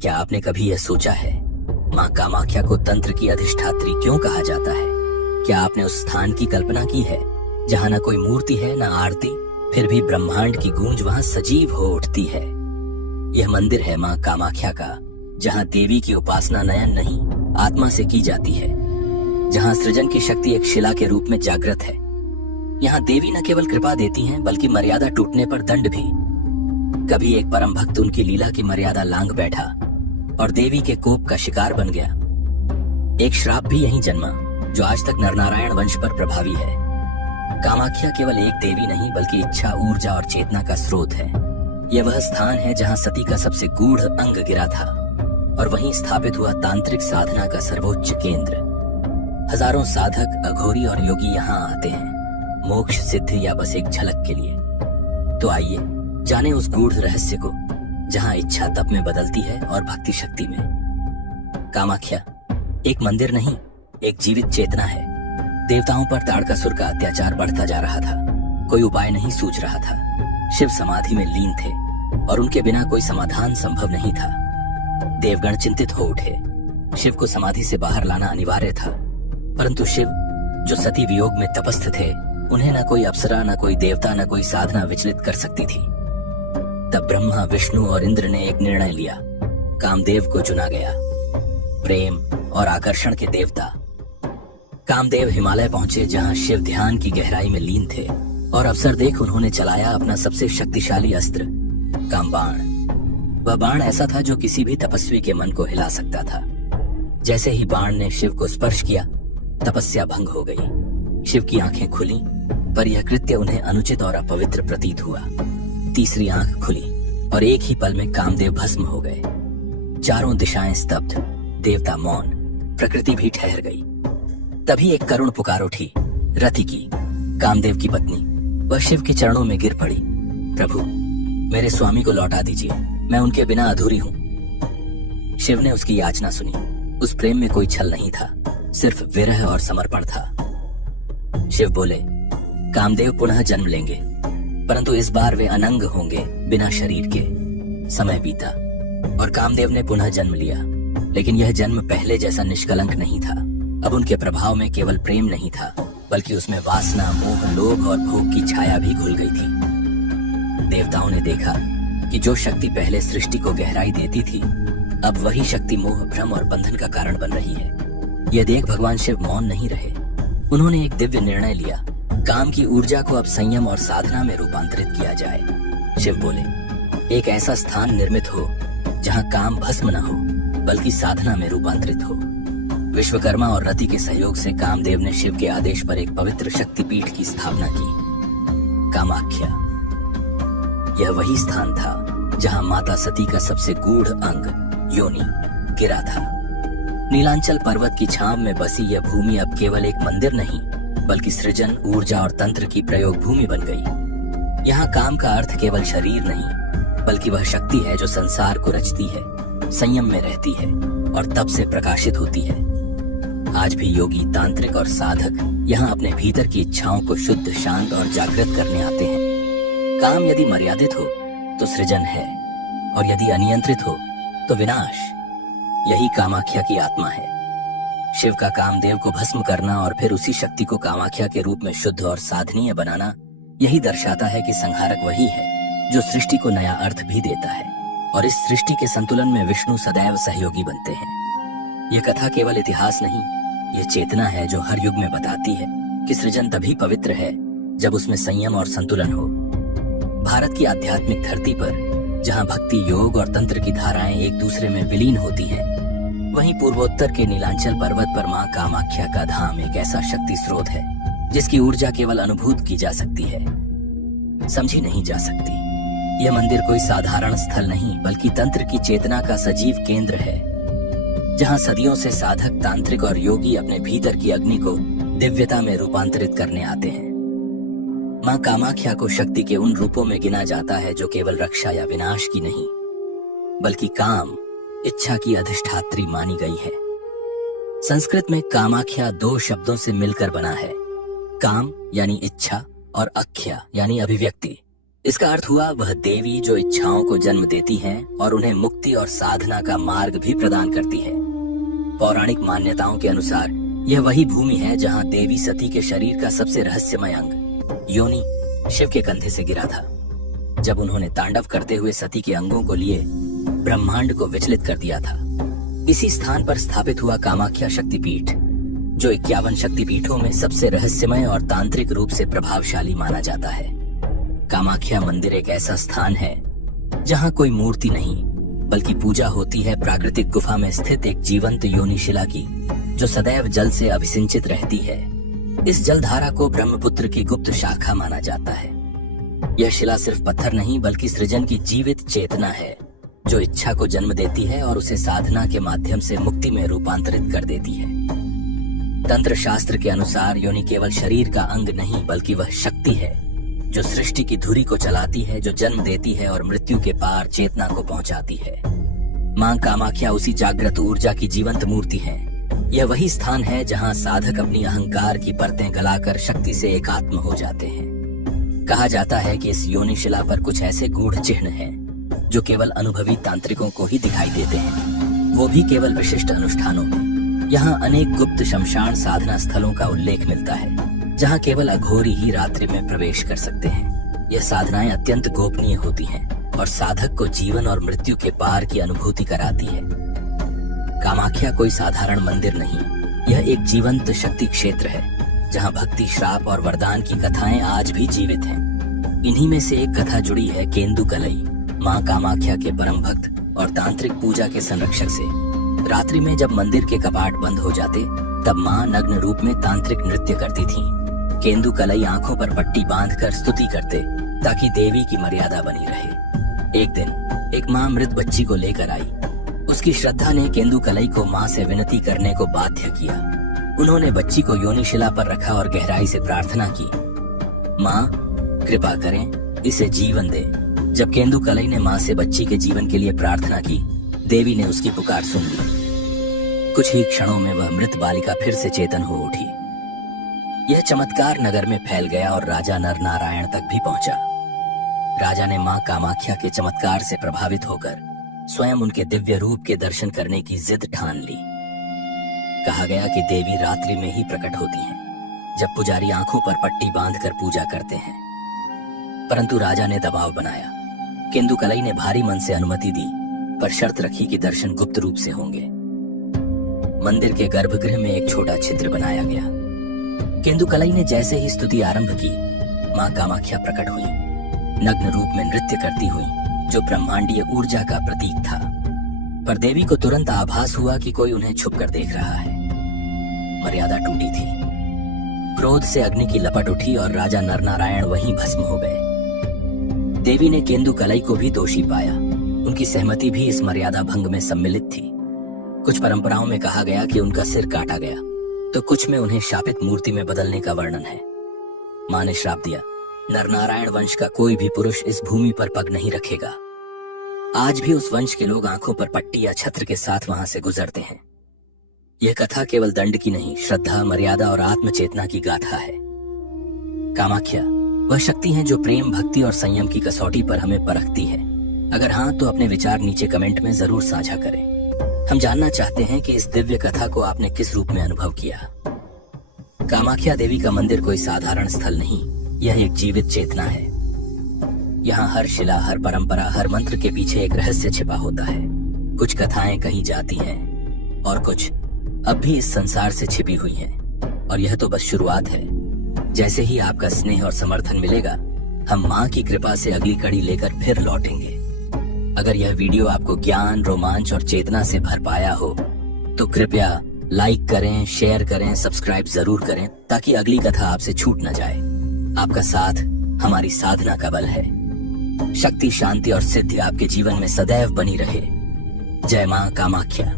क्या आपने कभी यह सोचा है, माँ कामाख्या को तंत्र की अधिष्ठात्री क्यों कहा जाता है? क्या आपने उस स्थान की कल्पना की है जहाँ न कोई मूर्ति है न आरती, फिर भी ब्रह्मांड की गूंज वहाँ सजीव हो उठती है? यह मंदिर है माँ कामाख्या का, जहाँ देवी की उपासना नयन नहीं आत्मा से की जाती है, जहाँ सृजन की शक्ति एक शिला के रूप में जागृत है। यहाँ देवी न केवल कृपा देती हैं, बल्कि मर्यादा टूटने पर दंड भी। कभी एक परम भक्त उनकी लीला की मर्यादा लांघ बैठा और देवी के कोप का शिकार बन गया। एक श्राप भी यहीं जन्मा, जो आज तक नरनारायण वंश पर प्रभावी है। कामाख्या केवल एक देवी नहीं, बल्कि इच्छा, ऊर्जा और चेतना का स्रोत है। यह वह स्थान है जहाँ सती का सबसे गूढ़ अंग गिरा था और वहीं स्थापित हुआ तांत्रिक साधना का सर्वोच्च केंद्र। हजारों साधक, अघोरी और योगी यहाँ आते हैं, मोक्ष, सिद्धि या बस एक झलक के लिए। तो आइए जाने उस गूढ़ रहस्य को, जहाँ इच्छा तप में बदलती है और भक्ति शक्ति में। कामाख्या एक मंदिर नहीं, एक जीवित चेतना है। देवताओं पर ताड़कासुर का अत्याचार बढ़ता जा रहा था, कोई उपाय नहीं सूझ रहा था। शिव समाधि में लीन थे और उनके बिना कोई समाधान संभव नहीं था। देवगण चिंतित हो उठे। शिव को समाधि से बाहर लाना अनिवार्य था, परंतु शिव जो सती वियोग में तपस्थ थे, उन्हें न कोई अप्सरा, न कोई देवता, न कोई साधना विचलित कर सकती थी। तब ब्रह्मा, विष्णु और इंद्र ने एक निर्णय लिया। कामदेव को चुना गया, प्रेम और आकर्षण के देवता। कामदेव हिमालय पहुंचे, जहां शिव ध्यान की गहराई में लीन थे, और अवसर देख उन्होंने चलाया अपना सबसे शक्तिशाली अस्त्र, कामबाण। वह बाण ऐसा था जो किसी भी तपस्वी के मन को हिला सकता था। जैसे ही बाण ने शिव को स्पर्श किया, तपस्या भंग हो गई। शिव की आंखें खुली, पर यह कृत्य उन्हें अनुचित और अपवित्र प्रतीत हुआ। तीसरी आंख खुली और एक ही पल में कामदेव भस्म हो गए। चारों दिशाएं स्तब्ध, देवता मौन, प्रकृति भी ठहर गई। तभी एक करुण पुकार उठी, रति की, कामदेव की पत्नी। वह शिव के चरणों में गिर पड़ी। प्रभु, मेरे स्वामी को लौटा दीजिए, मैं उनके बिना अधूरी हूँ। शिव ने उसकी याचना सुनी। उस प्रेम में कोई छल नहीं था, सिर्फ विरह और समर्पण था। शिव बोले, कामदेव पुनः जन्म लेंगे, परंतु इस बार वे अनंग होंगे, बिना शरीर के। समय बीता और कामदेव ने पुनः जन्म लिया, लेकिन यह जन्म पहले जैसा निष्कलंक नहीं था। अब उनके प्रभाव में केवल प्रेम नहीं था, बल्कि उसमें वासना, मोह, लोभ और भोग की छाया भी घुल गई थी। देवताओं ने देखा कि जो शक्ति पहले सृष्टि को गहराई देती थी, अब वही शक्ति मोह, भ्रम और बंधन का कारण बन रही है। यह देख भगवान शिव मौन नहीं रहे। उन्होंने एक दिव्य निर्णय लिया। काम की ऊर्जा को अब संयम और साधना में रूपांतरित किया जाए। शिव बोले, एक ऐसा स्थान निर्मित हो जहाँ काम भस्म न हो, बल्कि साधना में रूपांतरित हो। विश्वकर्मा और रति के सहयोग से कामदेव ने शिव के आदेश पर एक पवित्र शक्तिपीठ की स्थापना की, कामाख्या। यह वही स्थान था जहाँ माता सती का सबसे गूढ़ अंग, योनि, गिरा था। नीलांचल पर्वत की छांव में बसी यह भूमि अब केवल एक मंदिर नहीं, बल्कि सृजन, ऊर्जा और तंत्र की प्रयोग भूमि बन गई। यहाँ काम का अर्थ केवल शरीर नहीं, बल्कि वह शक्ति है जो संसार को रचती है, संयम में रहती है और तप से प्रकाशित होती है। आज भी योगी, तांत्रिक और साधक यहाँ अपने भीतर की इच्छाओं को शुद्ध, शांत और जागृत करने आते हैं। काम यदि मर्यादित हो तो सृजन है, और यदि अनियंत्रित हो तो विनाश। यही कामाख्या की आत्मा है। शिव का कामदेव को भस्म करना और फिर उसी शक्ति को कामाख्या के रूप में शुद्ध और साधनीय बनाना, यही दर्शाता है कि संहारक वही है जो सृष्टि को नया अर्थ भी देता है, और इस सृष्टि के संतुलन में विष्णु सदैव सहयोगी बनते हैं। यह कथा केवल इतिहास नहीं, यह चेतना है जो हर युग में बताती है कि सृजन तभी पवित्र है जब उसमें संयम और संतुलन हो। भारत की आध्यात्मिक धरती पर जहाँ भक्ति, योग और तंत्र की धाराएं एक दूसरे में विलीन होती हैं, वहीं पूर्वोत्तर के नीलांचल पर्वत पर माँ कामाख्या का धाम एक ऐसा शक्ति स्रोत है जिसकी ऊर्जा केवल अनुभूत की जा सकती है, समझी नहीं जा सकती। यह मंदिर कोई साधारण स्थल नहीं, बल्कि तंत्र की चेतना का सजीव केंद्र है, जहाँ सदियों से साधक, तांत्रिक और योगी अपने भीतर की अग्नि को दिव्यता में रूपांतरित करने आते हैं। माँ कामाख्या को शक्ति के उन रूपों में गिना जाता है जो केवल रक्षा या विनाश की नहीं, बल्कि काम, इच्छा की अधिष्ठात्री मानी गई है। संस्कृत में कामाख्या दो शब्दों से मिलकर बना है, काम यानी इच्छा और अख्या यानी अभिव्यक्ति। इसका अर्थ हुआ वह देवी जो इच्छाओं को जन्म देती हैं और उन्हें मुक्ति और साधना का मार्ग भी प्रदान करती है। पौराणिक मान्यताओं के अनुसार यह वही भूमि है जहां देवी सती के शरीर का सबसे रहस्यमय अंग योनि शिव के कंधे से गिरा था, जब उन्होंने तांडव करते हुए सती के अंगों को लिए ब्रह्मांड को विचलित कर दिया था। इसी स्थान पर स्थापित हुआ कामाख्या शक्तिपीठ, जो 51 शक्तिपीठों में सबसे रहस्यमय और तांत्रिक रूप से प्रभावशाली माना जाता है। कामाख्या मंदिर एक ऐसा स्थान है जहां कोई मूर्ति नहीं, बल्कि पूजा होती है प्राकृतिक गुफा में स्थित एक जीवंत योनि शिला की, जो सदैव जल से अभिसिंचित रहती है। इस जलधारा को ब्रह्मपुत्र की गुप्त शाखा माना जाता है। यह शिला सिर्फ पत्थर नहीं, बल्कि सृजन की जीवित चेतना है, जो इच्छा को जन्म देती है और उसे साधना के माध्यम से मुक्ति में रूपांतरित कर देती है। तंत्र शास्त्र के अनुसार योनि केवल शरीर का अंग नहीं, बल्कि वह शक्ति है जो सृष्टि की धुरी को चलाती है, जो जन्म देती है और मृत्यु के पार चेतना को पहुंचाती है। मां कामाख्या उसी जागृत ऊर्जा की जीवंत मूर्ति है। यह वही स्थान है जहां साधक अपनी अहंकार की परतें गलाकर शक्ति से एकात्म हो जाते हैं। कहा जाता है कि इस योनि शिला पर कुछ ऐसे गूढ़ चिन्ह हैं जो केवल अनुभवी तांत्रिकों को ही दिखाई देते हैं, वो भी केवल विशिष्ट अनुष्ठानों में। यहाँ अनेक गुप्त शमशान साधना स्थलों का उल्लेख मिलता है, जहाँ केवल अघोरी ही रात्रि में प्रवेश कर सकते हैं। यह साधनाएं अत्यंत गोपनीय होती हैं और साधक को जीवन और मृत्यु के पार की अनुभूति कराती है। कामाख्या कोई साधारण मंदिर नहीं, यह एक जीवंत शक्ति क्षेत्र है जहाँ भक्ति, श्राप और वरदान की कथाएं आज भी जीवित हैं। इन्हीं में से एक कथा जुड़ी है केंदु कलई, माँ कामाख्या के परम भक्त और तांत्रिक पूजा के संरक्षक से। रात्रि में जब मंदिर के कपाट बंद हो जाते, तब माँ नग्न रूप में तांत्रिक नृत्य करती थीं। केंदु कलई आंखों पर पट्टी बांधकर स्तुति करते ताकि देवी की मर्यादा बनी रहे। एक दिन एक माँ मृत बच्ची को लेकर आई। उसकी श्रद्धा ने केंदु कलई को माँ से विनती करने को बाध्य किया। उन्होंने बच्ची को योनि शिला पर रखा और गहराई से प्रार्थना की, माँ कृपा करें, इसे जीवन दे। जब केंदु कलई ने माँ से बच्ची के जीवन के लिए प्रार्थना की, देवी ने उसकी पुकार सुन ली। कुछ ही क्षणों में वह मृत बालिका फिर से चेतन हो उठी। यह चमत्कार नगर में फैल गया और राजा नरनारायण तक भी पहुंचा। राजा ने मां कामाख्या के चमत्कार से प्रभावित होकर स्वयं उनके दिव्य रूप के दर्शन करने की जिद ठान ली। कहा गया कि देवी रात्रि में ही प्रकट होती हैं, जब पुजारी आंखों पर पट्टी बांधकर पूजा करते हैं। परंतु राजा ने दबाव बनाया। केंदु कलई ने भारी मन से अनुमति दी, पर शर्त रखी कि दर्शन गुप्त रूप से होंगे। मंदिर के गर्भगृह में एक छोटा छिद्र बनाया गया। केंदु कलई ने जैसे ही स्तुति आरंभ की, मां कामाख्या प्रकट हुई, नग्न रूप में नृत्य करती हुई, जो ब्रह्मांडीय ऊर्जा का प्रतीक था। पर देवी को तुरंत आभास हुआ कि कोई उन्हें छुपकर देख रहा है। मर्यादा टूटी थी। क्रोध से अग्नि की लपट उठी और राजा नरनारायण वहीं भस्म हो गए। देवी ने केंदु कलई को भी दोषी पाया। उनकी सहमति भी इस मर्यादा भंग में सम्मिलित थी। कुछ परंपराओं में कहा गया कि उनका सिर काटा गया, तो कुछ में उन्हें शापित मूर्ति में बदलने का वर्णन है। मां ने श्राप दिया, नरनारायण वंश का कोई भी पुरुष इस भूमि पर पग नहीं रखेगा। आज भी उस वंश के लोग आंखों पर पट्टी या छत्र के साथ वहां से गुजरते हैं। यह कथा केवल दंड की नहीं, श्रद्धा, मर्यादा और आत्मचेतना की गाथा है। कामाख्या वह शक्ति है जो प्रेम, भक्ति और संयम की कसौटी पर हमें परखती है। अगर हाँ, तो अपने विचार नीचे कमेंट में जरूर साझा करें। हम जानना चाहते हैं कि इस दिव्य कथा को आपने किस रूप में अनुभव किया। कामाख्या देवी का मंदिर कोई साधारण स्थल नहीं, यह एक जीवित चेतना है। यहाँ हर शिला, हर परंपरा, हर मंत्र के पीछे एक रहस्य छिपा होता है। कुछ कथाएं कही जाती हैं और कुछ अब भी इस संसार से छिपी हुई हैं। और यह तो बस शुरुआत है। जैसे ही आपका स्नेह और समर्थन मिलेगा, हम माँ की कृपा से अगली कड़ी लेकर फिर लौटेंगे। अगर यह वीडियो आपको ज्ञान, रोमांच और चेतना से भर पाया हो, तो कृपया लाइक करें, शेयर करें, सब्सक्राइब जरूर करें, ताकि अगली कथा आपसे छूट न जाए। आपका साथ हमारी साधना का बल है। शक्ति, शांति और सिद्धि आपके जीवन में सदैव बनी रहे। जय मां कामाख्या।